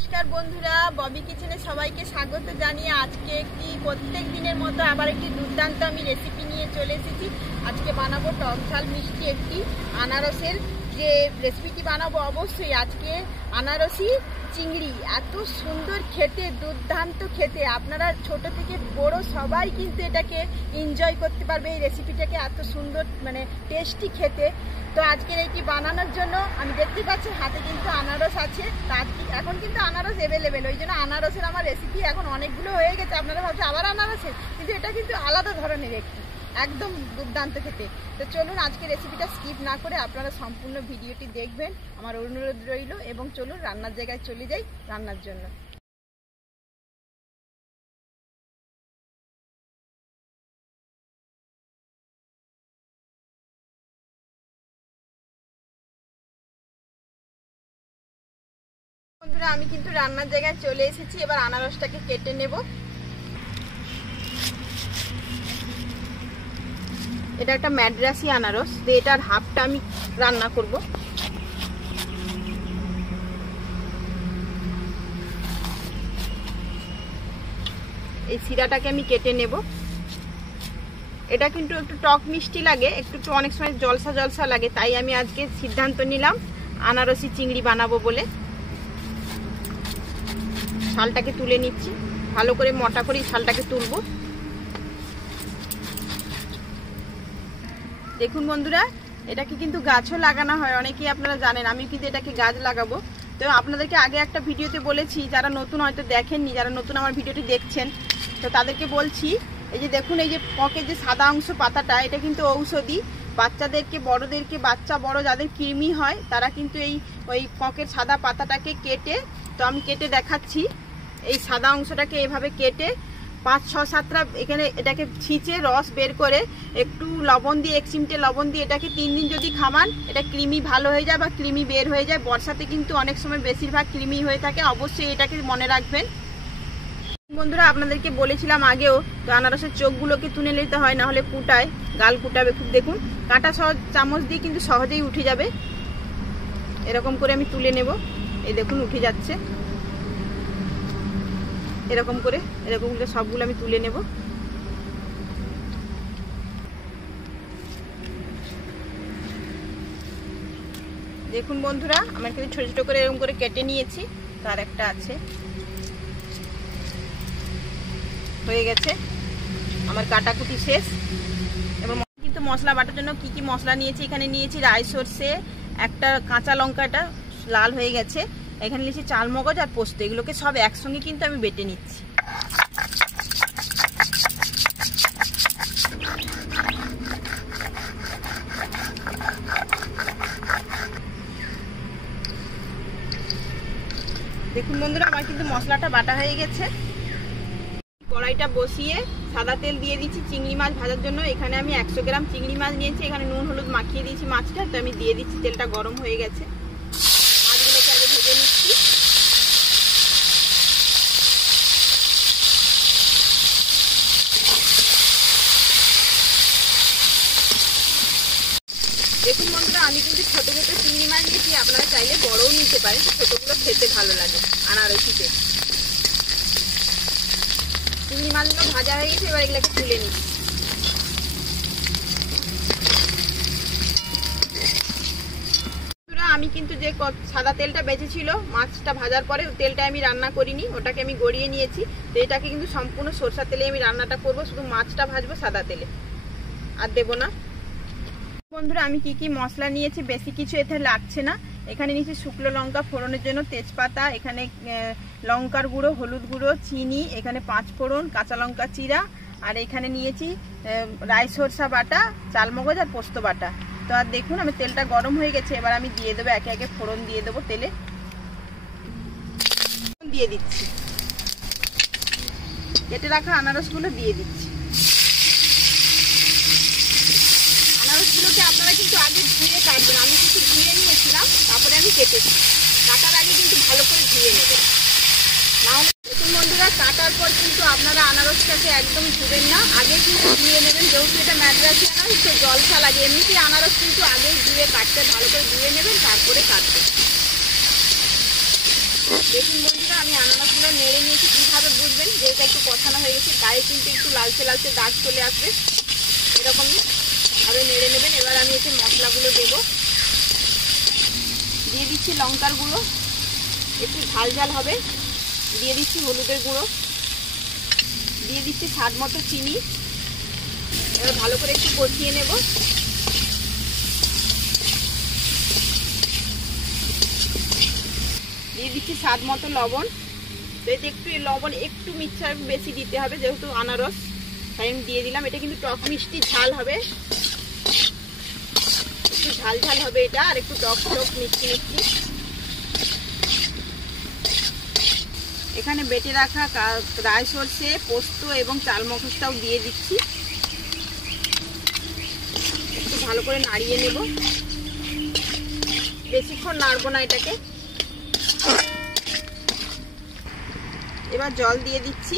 নমস্কার বন্ধুরা, ববি কিচেনে সবাইকে স্বাগত জানিয়ে আজকে একটি প্রত্যেক দিনের মতো আবার একটি দুর্দান্ত আমি রেসিপি নিয়ে চলে এসেছি। আজকে বানাবো টক ঝাল মিষ্টি একটি আনারসের যে রেসিপিটি বানাবো, অবশ্যই আজকে আনারসি চিংড়ি। এত সুন্দর খেতে, দুর্দান্ত খেতে, আপনারা ছোট থেকে বড় সবাই কিন্তু এটাকে এনজয় করতে পারবে। এই রেসিপিটাকে এত সুন্দর টেস্টি খেতে। তো আজকের এইটি বানানোর জন্য আমি দেখতে পাচ্ছি হাতে কিন্তু আনারস আছে। এখন কিন্তু আনারস অ্যাভেলেবেল, ওই জন্য আনারসের আমার রেসিপি এখন অনেকগুলো হয়ে গেছে। আপনারা ভাবছেন আবার আনারসের, কিন্তু এটা কিন্তু আলাদা ধরনের একটি একদম দুর্দান্ত খেতে। তো চলুন আজকে রেসিপিটা স্কিপ না করে আপনারা সম্পূর্ণ ভিডিওটি দেখবেন, আমার অনুরোধ রইল। এবং চলুন রান্নার জায়গায় চলে যাই রান্নার জন্য। বন্ধুরা, আমি কিন্তু রান্নার জায়গায় চলে এসেছি। এবার আনারসটাকে কেটে নেব। এটা একটা ম্যাড্রাসি আনারস, তো এটার হাফটা আমি রান্না করব। এই শিরাটাকে আমি কেটে নেব। এটা কিন্তু একটু টক মিষ্টি লাগে, একটু অনেক সময় জলসা জলসা লাগে, তাই আমি আজকে সিদ্ধান্ত নিলাম আনারসি চিংড়ি বানাবো বলে। ছালটাকে তুলে নিচ্ছি, ভালো করে মোটা করে ছালটাকে তুলবো। দেখুন বন্ধুরা, এটাকে কিন্তু গাছও লাগানো হয়, অনেকেই আপনারা জানেন। আমি কিন্তু এটাকে গাছ লাগাবো। তো আপনাদেরকে আগে একটা ভিডিওতে বলেছি, যারা নতুন হয়তো দেখেননি, যারা নতুন আমার ভিডিওটি দেখছেন, তো তাদেরকে বলছি, এই যে দেখুন, এই যে পকের যে সাদা অংশ পাতাটা, এটা কিন্তু ঔষধি। বাচ্চাদেরকে, বড়দেরকে, বাচ্চা বড় যাদের কৃমি হয় তারা কিন্তু ওই পকের সাদা পাতাটাকে কেটে, তো আমি কেটে দেখাচ্ছি। এই সাদা অংশটাকে এভাবে কেটে 5-6-7টা এখানে এটাকে ছিঁচে রস বের করে একটু লবণ দিয়ে, 1 চিমটে লবণ দিয়ে এটাকে 3 দিন যদি খামান, এটা কৃমি ভালো হয়ে যায় বা কৃমি বের হয়ে যায়। বর্ষাতে কিন্তু অনেক সময় বেশিরভাগ কৃমি হয়ে থাকে, অবশ্যই এটাকে মনে রাখবেন। বন্ধুরা, আপনাদেরকে বলেছিলাম আগেও, তো আনারসের চোখগুলোকে তুলে নিতে হয়, না হলে কুটায়, গাল কুটাবে খুব। দেখুন, কাঁটা চামচ দিয়ে কিন্তু সহজেই উঠে যাবে। এরকম করে আমি তুলে নেব। এই দেখুন, উঠে যাচ্ছে। এরকম করে সবগুলো আমি তুলে নেব। দেখুন বন্ধুরা, আমার কিন্তু ছোট ছোট করে এরকম করে কেটে নিয়েছি। তার একটা আছে, হয়ে গেছে আমার কাটাকুটি শেষ। এবং কিন্তু মশলা বাটার জন্য কি কি মশলা নিয়েছি, এখানে নিয়েছি রাই সর্ষে, একটা কাঁচা লঙ্কাটা লাল হয়ে গেছে, এখানে নিয়েছি চালমগজ আর পোস্ত। এগুলোকে সব একসঙ্গে কিন্তু আমি বেটে নিচ্ছি। দেখুন বন্ধুরা, আমার কিন্তু মশলাটা বাটা হয়ে গেছে। কড়াইটা বসিয়ে সাদা তেল দিয়ে দিচ্ছি চিংড়ি মাছ ভাজার জন্য। এখানে আমি 100 গ্রাম চিংড়ি মাছ নিয়েছি, এখানে নুন হলুদ মাখিয়ে দিয়েছি মাছটা। তো আমি দিয়ে দিচ্ছি, তেলটা গরম হয়ে গেছে, মাছগুলোকে আগে ভেজে নিচ্ছি। দেখুন বন্ধুরা, আমি কিন্তু ছোট ছোট চিংড়ি মাছ নিয়েছি, আপনারা চাইলে বড়ও নিতে পারেন, ছোটগুলো খেতে ভালো লাগে আনারসিতে। চিংড়ি মাছগুলো ভাজা হয়ে গেছে, এবার এগুলোকে তুলে নিচ্ছি। আমি কিন্তু যে সাদা তেলটা বেঁচেছিল মাছটা ভাজার পরে, তেলটা আমি রান্না করিনি, ওটাকে আমি গড়িয়ে নিয়েছি। তো এটাকে কিন্তু সম্পূর্ণ সরষের তেলে আমি রান্নাটা করব, শুধু মাছটা ভাজবো সাদা তেলে, আর দেবো না। বন্ধুরা, আমি কি কি মশলা নিয়েছি, বেশি কিছু এতে লাগছে না। এখানে নিয়েছি শুকনো লঙ্কা ফোড়নের জন্য, তেজপাতা, এখানে লঙ্কার গুঁড়ো, হলুদ গুঁড়ো, চিনি, এখানে 5 ফোড়ন, কাঁচা লঙ্কা চিরা, আর এখানে নিয়েছি রাই সরষা বাটা, চালমগজ আর পোস্ত বাটা। তো আর দেখুন, আমি তেলটা গরম হয়ে গেছে, এবার আমি দিয়ে দেবো একে একে ফোড়ন দিয়ে দেবো তেলে। দিয়ে দিচ্ছি, কেটে রাখা আনারসগুলো দিয়ে দিচ্ছি। আনারসগুলোকে আপনারা কিন্তু আগে ধুয়ে কাটবেন, আমি কিন্তু ধুয়ে নিয়েছিলাম, তারপরে আমি কেটেছি। কাটার আগে কিন্তু ভালো করে ধুয়ে নেবেন, নাহলে। দেখুন বন্ধুরা, কাটার পর কিন্তু আপনারা আনারসটাকে একদম ধুবেন না, আগে কিন্তু ধুয়ে নেবেন। যেহেতু এটা ম্যাড্রাসি আনারস, তো জলসা লাগে, এমনিতেই আনারস কিন্তু আগেই ধুয়ে কাটতে, ভালো করে ধুয়ে নেবেন, তারপরে কাটবেন। দেখুন বন্ধুরা, আমি আনারসগুলো নেড়ে নিয়েছি। কীভাবে বুঝবেন যে এটা একটু কষানো হয়ে গেছে? গায়ে কিন্তু একটু লালচে লালচে দাগ চলে আসবে, এরকমই ভাবে নেড়ে নেবেন। এবার আমি এতে মশলাগুলো দেবো। দিয়ে দিচ্ছি লঙ্কার গুঁড়ো, একটু ঝাল ঝাল হবে। দিয়ে দিচ্ছি হলুদের গুঁড়ো, দিয়ে দিচ্ছি স্বাদ মতো চিনি। এবার ভালো করে একটু কষিয়ে নেব। দিয়ে দিচ্ছি স্বাদ মতো লবণ। তো এতে একটু লবণ একটু মিক্সচার বেশি দিতে হবে, যেহেতু আনারস, তাই আমি দিয়ে দিলাম। এটা কিন্তু টক মিষ্টি ঝাল হবে, একটু ঝাল ঝাল হবে এটা, আর একটু টক টক মিষ্টি মিষ্টি। এখানে বেটে রাখা রাই সরষে, পোস্ত এবং চাল মগজটাও দিয়ে দিচ্ছি। একটু ভালো করে নাড়িয়ে নেব, বেশিক্ষণ নাড়বো না এটাকে। এবার জল দিয়ে দিচ্ছি।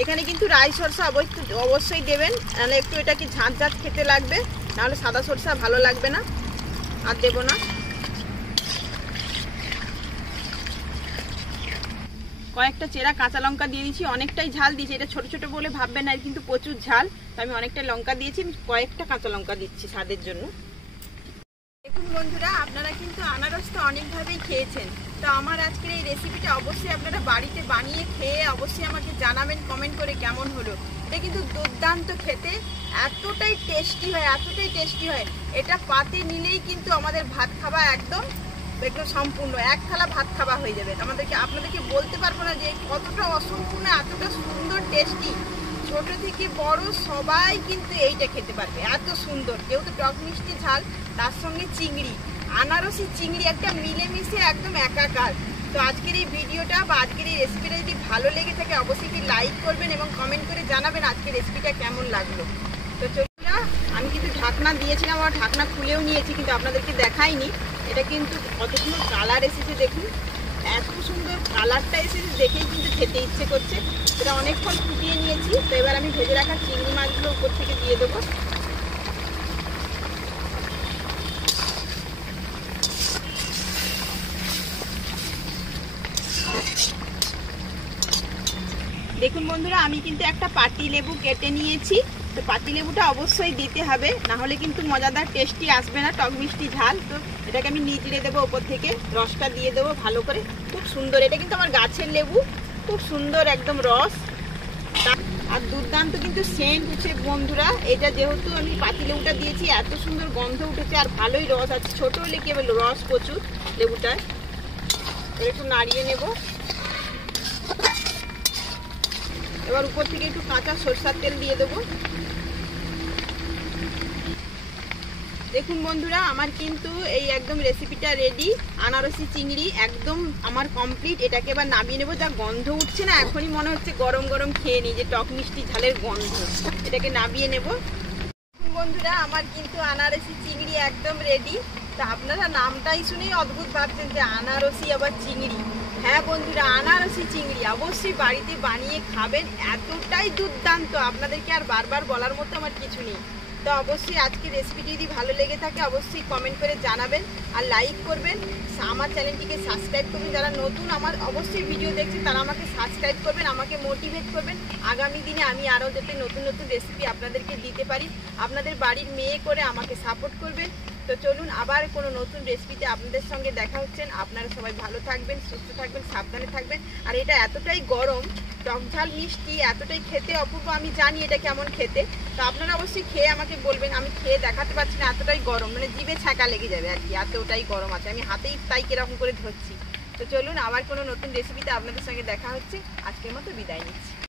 এখানে কিন্তু রাই সরষা অবশ্যই দেবেন, নাহলে একটু এটাকে ঝাঁঝ ঝাঁঝ খেতে লাগবে, নাহলে সাদা সরষা ভালো লাগবে না। আর দেবো না। কয়েকটা চেরা কাঁচা লঙ্কা দিয়ে দিচ্ছি। অনেকটাই ঝাল দিয়েছি, এটা ছোট ছোট বলে ভাববেন না, কিন্তু প্রচুর ঝাল। তো আমি অনেকটা লঙ্কা দিয়েছি, কয়েকটা কাঁচা লঙ্কা দিচ্ছি স্বাদের জন্য। দেখুন বন্ধুরা, আপনারা কিন্তু আনারস তো অনেকভাবেই খেয়েছেন। তো আমার আজকের এই রেসিপিটা অবশ্যই আপনারা বাড়িতে বানিয়ে খেয়ে অবশ্যই আমাকে জানাবেন কমেন্ট করে কেমন হলো। এটা কিন্তু দুর্দান্ত খেতে, এতটাই টেস্টি হয়, এতটাই টেস্টি হয়। এটা পাতে নিলেই কিন্তু আমাদের ভাত খাওয়া একদম সম্পূর্ণ, এক থালা ভাত খাওয়া হয়ে যাবে। আপনাদেরকে বলতে পারবো না যে কতটা অসম্পূর্ণ, এতটা সুন্দর টেস্টি। ছোট থেকে বড় সবাই কিন্তু এইটা খেতে পারবে, এত সুন্দর। যেহেতু টক মিষ্টি ঝাল, তার সঙ্গে চিংড়ি, আনারসি চিংড়ি একটা মিলেমিশে একদম একাকার। তো আজকের এই ভিডিওটা বা আজকের এই রেসিপিটা যদি ভালো লেগে থাকে অবশ্যই কি লাইক করবেন এবং কমেন্ট করে জানাবেন আজকের রেসিপিটা কেমন লাগলো। তো চলুন, আমি কিন্তু ঢাকনা দিয়েছিলাম, আর ঢাকনা খুলেও নিয়েছি, কিন্তু আপনাদেরকে দেখাইনি। এটা কিন্তু কত সুন্দর কালার এসেছে দেখুন, এত সুন্দর কালারটা এসেছে দেখেই কিন্তু খেতে ইচ্ছে করছে। এটা অনেকক্ষণ ফুটিয়ে নিয়েছি। তো এবার আমি ভেজে রাখা চিংড়ি মাছগুলো উপর থেকে দিয়ে দেবো। দেখুন বন্ধুরা, আমি কিন্তু একটা পাতি লেবু কেটে নিয়েছি। তো পাতি লেবুটা অবশ্যই দিতে হবে, না হলে কিন্তু মজাদার টেস্টি আসবে না, টক মিষ্টি ঝাল। তো এটাকে আমি নিচড়ে দেবো, ওপর থেকে রসটা দিয়ে দেবো ভালো করে। খুব সুন্দর, এটা কিন্তু আমার গাছের লেবু, খুব সুন্দর একদম রস, আর দুর্দান্ত কিন্তু সেন্ট উঠছে বন্ধুরা। এটা যেহেতু আমি পাতি লেবুটা দিয়েছি, এত সুন্দর গন্ধ উঠেছে, আর ভালোই রস আছে। ছোট হলে কি বলবো, রস প্রচুর লেবুটায়। একটু নাড়িয়ে নেব। এবার উপর থেকে একটু কাঁচা সরষের তেল দিয়ে দেবো। দেখুন বন্ধুরা, আমার কিন্তু এই একদম রেসিপিটা রেডি। আনারসি চিংড়ি একদম আমার কমপ্লিট। এটাকে এবার নামিয়ে নেবো। যা গন্ধ উঠছে না, এখনই মনে হচ্ছে গরম গরম খেয়ে নিই, যে টক মিষ্টি ঝালের গন্ধ। এটাকে নামিয়ে নেব। বন্ধুরা, আমার কিন্তু আনারসি চিংড়ি একদম রেডি। তা আপনারা নামটাই শুনেই অদ্ভুত ভাবছেন যে আনারসি আবার চিংড়ি। হ্যাঁ বন্ধুরা, আনারসি চিংড়ি অবশ্যই বাড়িতে বানিয়ে খাবেন, এতটাই দুর্দান্ত, আপনাদেরকে আর বারবার বলার মতো আমার কিছু নেই। তো অবশ্যই আজকের রেসিপিটি যদি ভালো লেগে থাকে অবশ্যই কমেন্ট করে জানাবেন, আর লাইক করবেন, আমার চ্যানেলটিকে সাবস্ক্রাইব করবেন। যারা নতুন আমার অবশ্যই ভিডিও দেখছেন তারা আমাকে সাবস্ক্রাইব করবেন, আমাকে মোটিভেট করবেন আগামী দিনে আমি আরও যাতে নতুন নতুন রেসিপি আপনাদেরকে দিতে পারি। আপনাদের বাড়ির মেয়ে করে আমাকে সাপোর্ট করবেন। তো চলুন, আবার কোনো নতুন রেসিপিতে আপনাদের সঙ্গে দেখা হচ্ছেন। আপনারা সবাই ভালো থাকবেন, সুস্থ থাকবেন, সাবধানে থাকবেন। আর এটা এতটাই গরম, টক ঝাল মিষ্টি, এতটাই খেতে অপূর্ব। আমি জানি এটা কেমন খেতে, তো আপনারা অবশ্যই খেয়ে আমাকে বলবেন। আমি খেয়ে দেখাতে পারছি না, এতটাই গরম, মানে জিভে ছাঁকা লেগে যাবে আর কি, এতটাই গরম আছে। আমি হাতেই তাই কিরকম করে ধরছি। তো চলুন, আবার কোনো নতুন রেসিপিতে আপনাদের সঙ্গে দেখা হচ্ছে। আজকের মতো বিদায় নিচ্ছি।